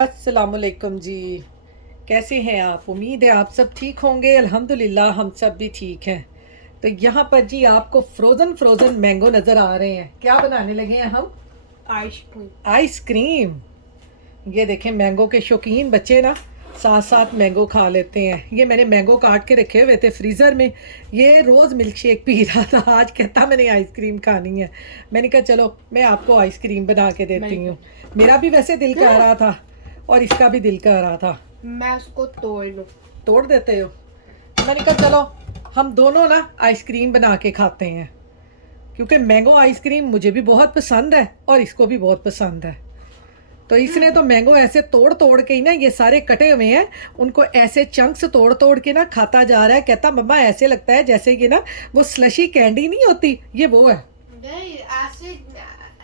अस्सलामुअलैकुम जी। कैसे हैं आप? उम्मीद है आप सब ठीक होंगे। अल्हम्दुलिल्लाह हम सब भी ठीक हैं। तो यहाँ पर जी आपको फ्रोज़न फ्रोज़न मैंगो नज़र आ रहे हैं। क्या बनाने लगे हैं हम? आइसक्रीम। आइसक्रीम। ये देखें, मैंगो के शौकीन बच्चे ना साथ साथ मैंगो खा लेते हैं। ये मैंने मैंगो काट के रखे हुए थे फ्रीज़र में। ये रोज़ मिल्क शेक पी रहा था, आज कहता मैंने आइसक्रीम खानी है। मैंने कहा चलो मैं आपको आइसक्रीम बना के देती हूँ। मेरा भी वैसे दिल कर रहा था और इसका भी दिल कर रहा था। मैं उसको तोड़ लूं। तोड़ देते हो? मैंने कहा चलो हम दोनों ना आइसक्रीम बना के खाते हैं, क्योंकि मैंगो आइसक्रीम मुझे भी बहुत पसंद है और इसको भी बहुत पसंद है। तो इसने तो मैंगो ऐसे तोड़ तोड़ के ही ना, ये सारे कटे हुए हैं, उनको ऐसे चंक्स तोड़ तोड़ के ना खाता जा रहा है। कहता मम्मा ऐसे लगता है जैसे कि ना वो स्लशी कैंडी नहीं होती, ये वो है। नहीं, ऐसे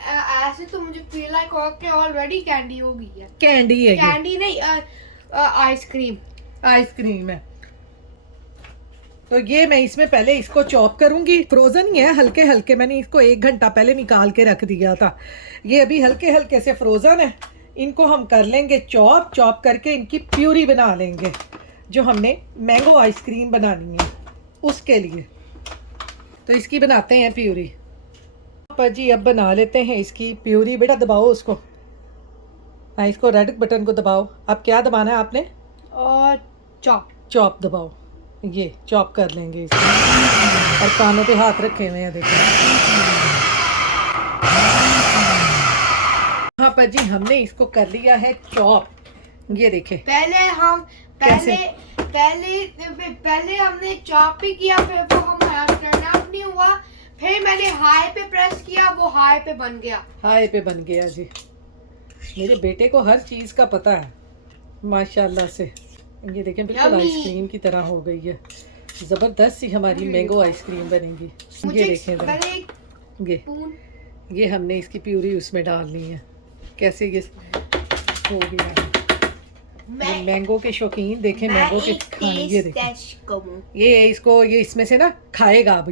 ऐसे तो मुझे feel like okay already candy हो गई है। कैंडी है ये, कैंडी नहीं, आइसक्रीम। आइसक्रीम है। तो ये मैं इसमें पहले इसको चॉप करूंगी। फ्रोजन ही है, हल्के हल्के मैंने इसको 1 घंटा पहले निकाल के रख दिया था। ये अभी हल्के हल्के से फ्रोजन है। इनको हम कर लेंगे चॉप। चॉप करके इनकी प्यूरी बना लेंगे, जो हमने मैंगो आइसक्रीम बनानी है उसके लिए। तो इसकी बनाते हैं प्यूरी। पर जी अब बना लेते हैं इसकी प्यूरी। बेटा दबाओ उसको, हाँ इसको रेड बटन को दबाओ। अब क्या दबाना है आपने? और चॉप। चॉप दबाओ। ये चॉप कर लेंगे इसको। और कानों पे हाथ रखे हुए हैं देखो। यहाँ पर जी हमने इसको कर लिया है चॉप। ये देखे पहले पहले हमने चॉप भी किया, फिर वो हमारा टर्न आउट नहीं हुआ। फिर मैंने हाई पे प्रेस किया, वो हाई पे बन गया। हाई पे बन गया जी। मेरे बेटे को हर चीज़ का पता है माशाल्लाह से। ये देखें बिल्कुल आइसक्रीम की तरह हो गई है। ज़बरदस्त सी हमारी मैंगो आइसक्रीम बनेगी। ये देखें ज़रा, ये हमने इसकी प्यूरी उसमें डालनी है। कैसे ये हो गया है। मैंगो के शौकीन देखें, मैंगो के खाने। ये देखें, ये इसको ये इसमें से ना खाएगा।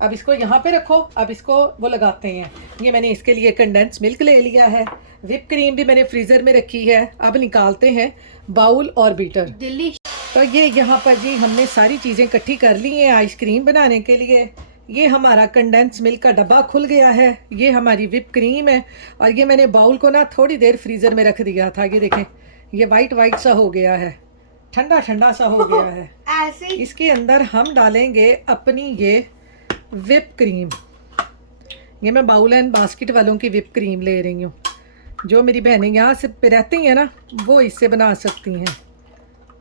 अब इसको यहाँ पे रखो। अब इसको वो लगाते हैं। ये मैंने इसके लिए कंडेंस मिल्क ले लिया है। विप क्रीम भी मैंने फ्रीज़र में रखी है। अब निकालते हैं बाउल और बीटर। तो ये यहाँ पर जी हमने सारी चीज़ें इकट्ठी कर ली हैं आइसक्रीम बनाने के लिए। ये हमारा कंडेंस मिल्क का डब्बा खुल गया है। ये हमारी विप क्रीम है। और ये मैंने बाउल को ना थोड़ी देर फ्रीज़र में रख दिया था। ये देखें, ये वाइट वाइट सा हो गया है, ठंडा ठंडा सा हो गया है। ऐसे इसके अंदर हम डालेंगे अपनी ये विप क्रीम। ये मैं बाउल एंड बास्केट वालों की विप क्रीम ले रही हूँ। जो मेरी बहनें यहाँ से रहती हैं ना, वो इससे बना सकती हैं।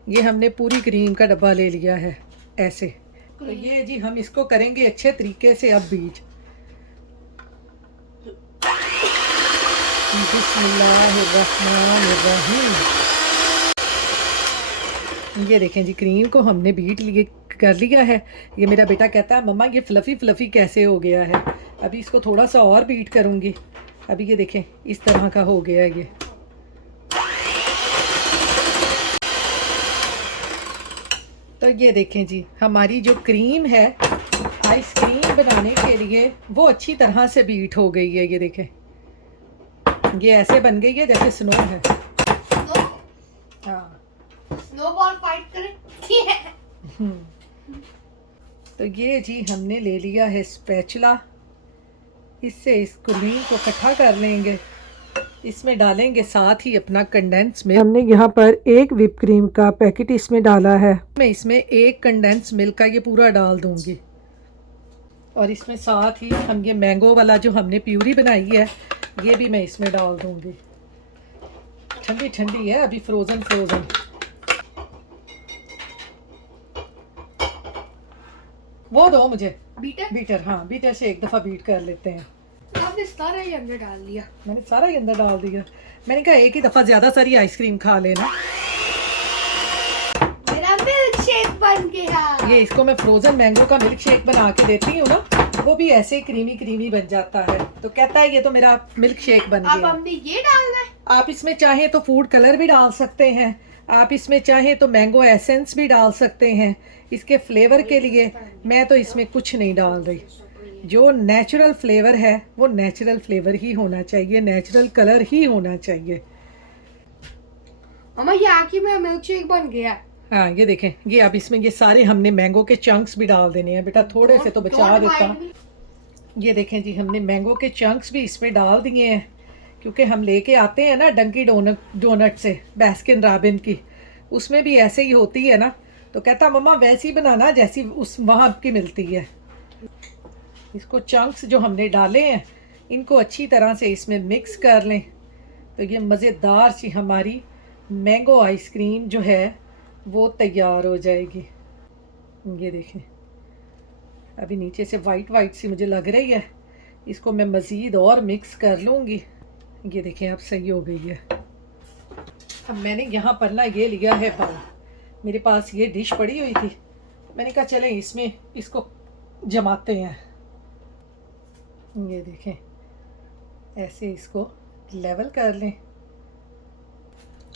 ये हमने पूरी क्रीम का डब्बा ले लिया है ऐसे। तो ये जी हम इसको करेंगे अच्छे तरीके से अब बीट। बिस्मिल्लाहिर्रहमानिर्रहीम। ये देखें जी, क्रीम को हमने बीट लिए कर लिया है। ये मेरा बेटा कहता है मम्मा ये फ्लफ़ी फ्लफ़ी कैसे हो गया है। अभी इसको थोड़ा सा और बीट करूँगी। अभी ये देखें इस तरह का हो गया है ये। तो ये देखें जी हमारी जो क्रीम है आइसक्रीम बनाने के लिए, वो अच्छी तरह से बीट हो गई है। ये देखें, ये ऐसे बन गई है जैसे स्नो है। हाँ, स्नोबॉल फाइट करें। तो ये जी हमने ले लिया है स्पैचुला। इससे इस क्रीम को इकट्ठा कर लेंगे। इसमें डालेंगे साथ ही अपना कंडेंस मिल्क। हमने यहाँ पर एक विप क्रीम का पैकेट इसमें डाला है। मैं इसमें एक कंडेंस मिल्क का ये पूरा डाल दूंगी। और इसमें साथ ही हम ये मैंगो वाला जो हमने प्यूरी बनाई है, ये भी मैं इसमें डाल दूंगी। ठंडी ठंडी है अभी, फ्रोज़न फ्रोज़न। वो दो मुझे बीटर। हाँ, बीटर से एक दफ़ा बीट कर लेते हैं। आपने सारा ही अंदर डाल दिया। मैंने सारा ही अंदर डाल दिया। मैंने कहा एक ही दफ़ा ज़्यादा सारी आइसक्रीम खा लेना। मेरा मिल्क शेक बन गया। ये इसको मैं फ्रोज़न मैंगो का मिल्क शेक बना के देती हूँ ना, वो भी ऐसे क्रीमी क्रीमी बन जाता है। तो कहता है ये तो मेरा मिल्क शेक बन अब गया। हमने ये डालना है। आप इसमें चाहें तो फूड कलर भी डाल सकते हैं। आप इसमें चाहें तो मैंगो एसेंस भी डाल सकते हैं इसके फ्लेवर के लिए। मैं तो इसमें कुछ नहीं डाल रही। जो नेचुरल फ्लेवर है वो नेचुरल फ्लेवर ही होना चाहिए, नेचुरल कलर ही होना चाहिए। मम्मा ये आखिर में मिल्क शेक बन गया है। हाँ ये देखें, ये अब इसमें ये सारे हमने मैंगो के चंक्स भी डाल देने हैं। बेटा थोड़े से तो बचा देता। ये देखें जी, हमने मैंगो के चंक्स भी इसमें डाल दिए हैं, क्योंकि हम लेके आते हैं ना डंकी डोनट से, बास्किन रॉबिन की, उसमें भी ऐसे ही होती है ना, तो कहता मम्मा वैसी बनाना जैसी उस वहाँ की मिलती है। इसको चंक्स जो हमने डाले हैं इनको अच्छी तरह से इसमें मिक्स कर लें, तो ये मज़ेदार सी हमारी मैंगो आइसक्रीम जो है वो तैयार हो जाएगी। ये देखें, अभी नीचे से वाइट वाइट सी मुझे लग रही है, इसको मैं मज़ीद और मिक्स कर लूँगी। ये देखें अब सही हो गई है। अब मैंने यहाँ पर ना ये लिया है बाउल, मेरे पास ये डिश पड़ी हुई थी, मैंने कहा चलें इसमें इसको जमाते हैं। ये देखें ऐसे इसको लेवल कर लें,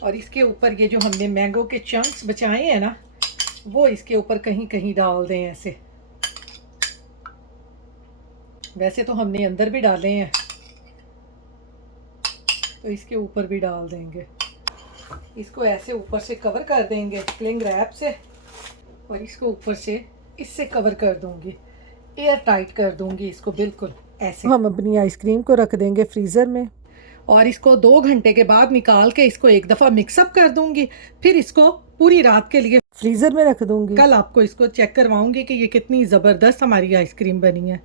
और इसके ऊपर ये जो हमने मैंगो के चंक्स बचाए हैं ना वो इसके ऊपर कहीं कहीं डाल दें ऐसे। वैसे तो हमने अंदर भी डाले हैं, तो इसके ऊपर भी डाल देंगे। इसको ऐसे ऊपर से कवर कर देंगे क्लिंग रैप से, और इसको ऊपर से इससे कवर कर दूंगी, एयर टाइट कर दूंगी इसको बिल्कुल ऐसे। हम अपनी आइसक्रीम को रख देंगे फ्रीज़र में, और इसको 2 घंटे के बाद निकाल के इसको एक दफ़ा मिक्सअप कर दूंगी, फिर इसको पूरी रात के लिए फ्रीज़र में रख दूंगी। कल आपको इसको चेक करवाऊंगी कि ये कितनी ज़बरदस्त हमारी आइसक्रीम बनी है।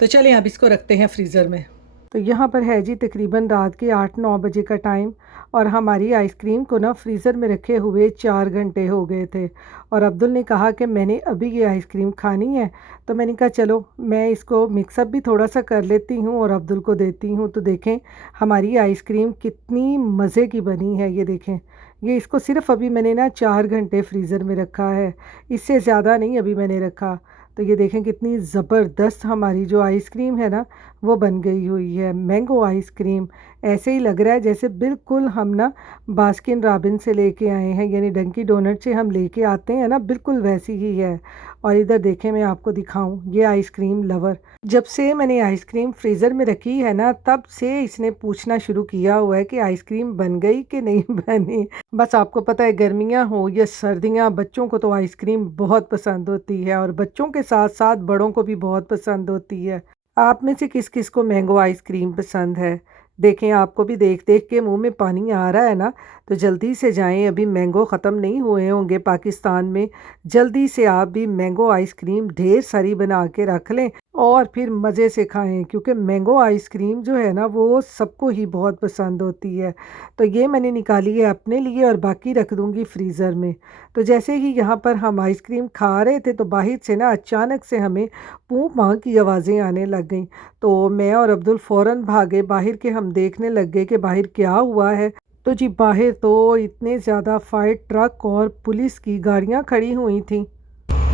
तो चलें अब इसको रखते हैं फ्रीज़र में। तो यहाँ पर है जी तकरीबन रात के 8-9 बजे का टाइम, और हमारी आइसक्रीम को ना फ्रीज़र में रखे हुए 4 घंटे हो गए थे, और अब्दुल ने कहा कि मैंने अभी ये आइसक्रीम खानी है, तो मैंने कहा चलो मैं इसको मिक्सअप भी थोड़ा सा कर लेती हूँ और अब्दुल को देती हूँ। तो देखें हमारी आइसक्रीम कितनी मज़े की बनी है। ये देखें, ये इसको सिर्फ़ अभी मैंने ना 4 घंटे फ्रीज़र में रखा है, इससे ज़्यादा नहीं अभी मैंने रखा। तो ये देखें कितनी ज़बरदस्त हमारी जो आइसक्रीम है ना वो बन गई हुई है। मैंगो आइसक्रीम ऐसे ही लग रहा है जैसे बिल्कुल हम ना बास्किन रॉबिन से लेके आए हैं, यानी डंकी डोनट से हम लेके आते हैं ना, बिल्कुल वैसी ही है। और इधर देखें मैं आपको दिखाऊं, ये आइसक्रीम लवर, जब से मैंने आइसक्रीम फ्रीज़र में रखी है ना तब से इसने पूछना शुरू किया हुआ है कि आइसक्रीम बन गई कि नहीं बनी। बस आपको पता है गर्मियां हो या सर्दियां, बच्चों को तो आइसक्रीम बहुत पसंद होती है, और बच्चों के साथ साथ बड़ों को भी बहुत पसंद होती है। आप में से किस किस को मैंगो आइसक्रीम पसंद है? देखें आपको भी देख देख के मुंह में पानी आ रहा है ना, तो जल्दी से जाएं, अभी मैंगो ख़त्म नहीं हुए होंगे पाकिस्तान में। जल्दी से आप भी मैंगो आइसक्रीम ढेर सारी बना के रख लें और फिर मज़े से खाएं, क्योंकि मैंगो आइसक्रीम जो है ना वो सबको ही बहुत पसंद होती है। तो ये मैंने निकाली है अपने लिए और बाकी रख दूँगी फ्रीज़र में। तो जैसे ही यहाँ पर हम आइसक्रीम खा रहे थे तो बाहर से ना अचानक से हमें पूँ पाँ की आवाज़ें आने लग गईं। तो मैं और अब्दुल फ़ौरन भागे बाहर के, हम देखने लग गए कि बाहर क्या हुआ है। तो जी बाहर तो इतने ज़्यादा फायर ट्रक और पुलिस की गाड़ियाँ खड़ी हुई थीं,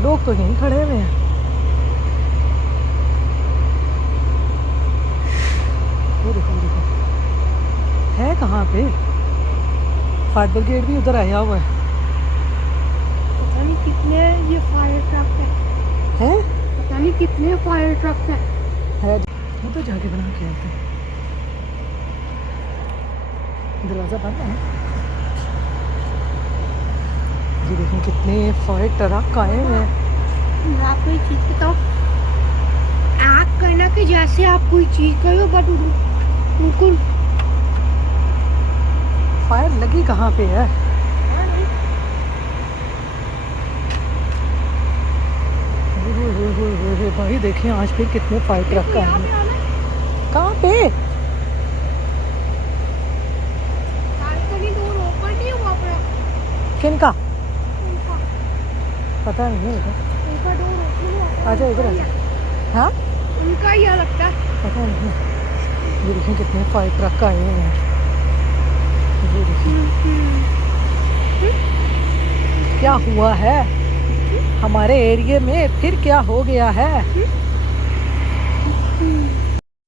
लोग तो यहीं खड़े हुए हैं। वो देखो है कहाँ पे, फायर ब्रिगेड भी उधर आया हुआ है। पता नहीं कितने ये फायर ट्रक है, पता नहीं कितने फायर ट्रक है। वो तो जाके बना के आते हैं, दरवाज़ा बंद है। ये देखें कितने फायर ट्रक आए हुए हैं। मैं आपको एक चीज़ बताऊँ, एक्ट करना कि जैसे आप कोई चीज़ करो बट उनको फायर लगी कहाँ पे है? भाई देखें आज फिर कितने फायर ट्रक आए हैं। कहाँ पे? किनका पता नहीं है, आ जाओ इधर आ जाओ। हाँ उनका ही लगता है, पता नहीं। ये देखें कितने फायर ट्रक आए हैं। ये देखें क्या हुआ है हमारे एरिया में, फिर क्या हो गया है।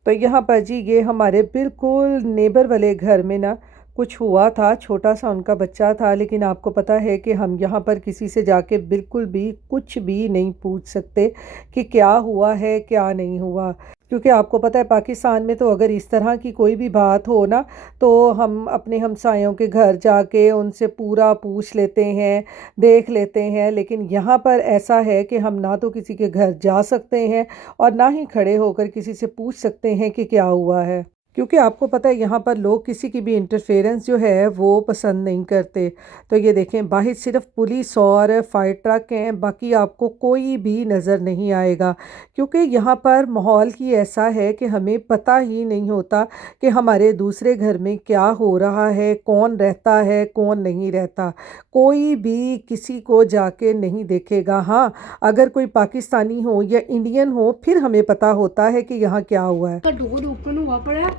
तो यहाँ पर जी ये हमारे बिल्कुल नेबर वाले घर में ना कुछ हुआ था, छोटा सा उनका बच्चा था, लेकिन आपको पता है कि हम यहाँ पर किसी से जाके बिल्कुल भी कुछ भी नहीं पूछ सकते कि क्या हुआ है क्या नहीं हुआ, क्योंकि आपको पता है पाकिस्तान में तो अगर इस तरह की कोई भी बात हो ना तो हम अपने हमसायों के घर जाके उनसे पूरा पूछ लेते हैं, देख लेते हैं। लेकिन यहाँ पर ऐसा है कि हम ना तो किसी के घर जा सकते हैं और ना ही खड़े होकर किसी से पूछ सकते हैं कि क्या हुआ है, क्योंकि आपको पता है यहाँ पर लोग किसी की भी इंटरफेरेंस जो है वो पसंद नहीं करते। तो ये देखें, बाहर सिर्फ पुलिस और फायर ट्रक हैं, बाकी आपको कोई भी नज़र नहीं आएगा, क्योंकि यहाँ पर माहौल ही ऐसा है कि हमें पता ही नहीं होता कि हमारे दूसरे घर में क्या हो रहा है, कौन रहता है कौन नहीं रहता। कोई भी किसी को जाके नहीं देखेगा। हाँ, अगर कोई पाकिस्तानी हो या इंडियन हो फिर हमें पता होता है कि यहाँ क्या हुआ है। का डोर ओपन हुआ पड़ा है,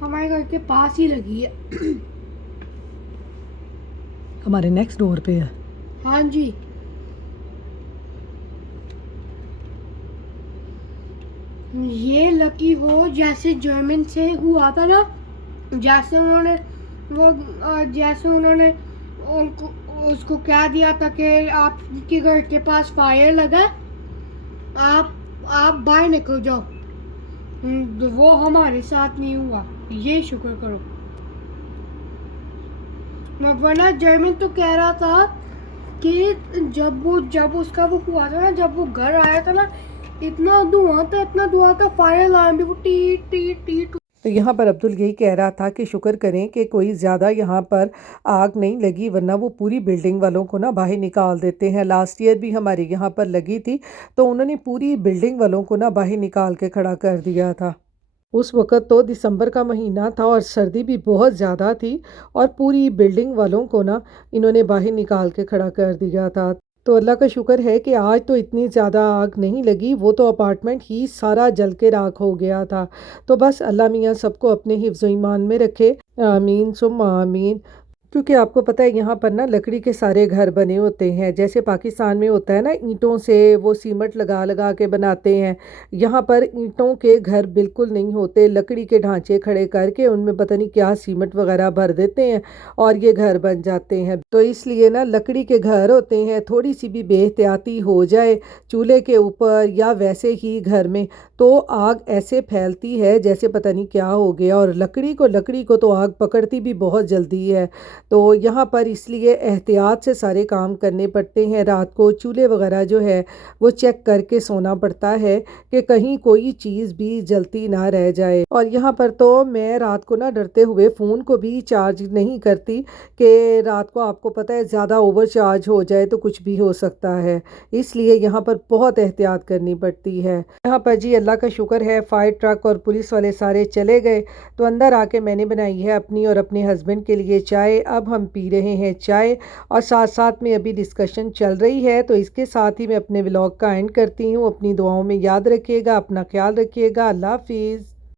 हमारे घर के पास ही लगी है। हमारे नेक्स्ट डोर पे है। हाँ जी, ये लकी हो जैसे जर्मन से हुआ था ना, जैसे उन्होंने जैसे उन्होंने उनको उसको क्या दिया था कि आपके घर के पास फायर लगा, आप बाहर निकल जाओ। वो हमारे साथ नहीं हुआ, ये शुक्र करो। वरना जर्मन तो कह रहा था कि जब उसका वो हुआ था ना, जब वो घर आया था ना, इतना धुआं था, फायर अलार्म भी वो टी टी टी। तो यहाँ पर अब्दुल यही कह रहा था कि शुक्र करें कि कोई ज़्यादा यहाँ पर आग नहीं लगी, वरना वो पूरी बिल्डिंग वालों को ना बाहर निकाल देते हैं। लास्ट ईयर भी हमारे यहाँ पर लगी थी तो उन्होंने पूरी बिल्डिंग वालों को ना बाहर निकाल के खड़ा कर दिया था। उस वक़्त तो दिसंबर का महीना था और सर्दी भी बहुत ज़्यादा थी और पूरी बिल्डिंग वालों को ना इन्होंने बाहर निकाल के खड़ा कर दिया था। तो अल्लाह का शुक्र है कि आज तो इतनी ज़्यादा आग नहीं लगी, वो तो अपार्टमेंट ही सारा जल के राख हो गया था। तो बस अल्लाह मियाँ सबको अपने हिफ्ज़ ईमान में रखे, आमीन सुम्मा आमीन। क्योंकि आपको पता है यहाँ पर ना लकड़ी के सारे घर बने होते हैं, जैसे पाकिस्तान में होता है ना ईंटों से वो सीमेंट लगा लगा के बनाते हैं। यहाँ पर ईंटों के घर बिल्कुल नहीं होते, लकड़ी के ढांचे खड़े करके उनमें पता नहीं क्या सीमेंट वगैरह भर देते हैं और ये घर बन जाते हैं। तो इसलिए ना लकड़ी के घर होते हैं, थोड़ी सी भी बेहतियाती हो जाए चूल्हे के ऊपर या वैसे ही घर में तो आग ऐसे फैलती है जैसे पता नहीं क्या हो गया। और लकड़ी को तो आग पकड़ती भी बहुत जल्दी है। तो यहाँ पर इसलिए एहतियात से सारे काम करने पड़ते हैं। रात को चूल्हे वगैरह जो है वो चेक करके सोना पड़ता है कि कहीं कोई चीज़ भी जलती ना रह जाए। और यहाँ पर तो मैं रात को ना डरते हुए फ़ोन को भी चार्ज नहीं करती कि रात को आपको पता है ज़्यादा ओवर चार्ज हो जाए तो कुछ भी हो सकता है, इसलिए यहाँ पर बहुत एहतियात करनी पड़ती है। यहाँ पर जी अल्लाह का शुक्र है फायर ट्रक और पुलिस वाले सारे चले गए, तो अंदर आके मैंने बनाई है अपनी और अपने हस्बैंड के लिए चाय। अब हम पी रहे हैं चाय और साथ साथ में अभी डिस्कशन चल रही है। तो इसके साथ ही मैं अपने व्लॉग का एंड करती हूँ। अपनी दुआओं में याद रखिएगा, अपना ख्याल रखिएगा। अल्लाह हाफिज़।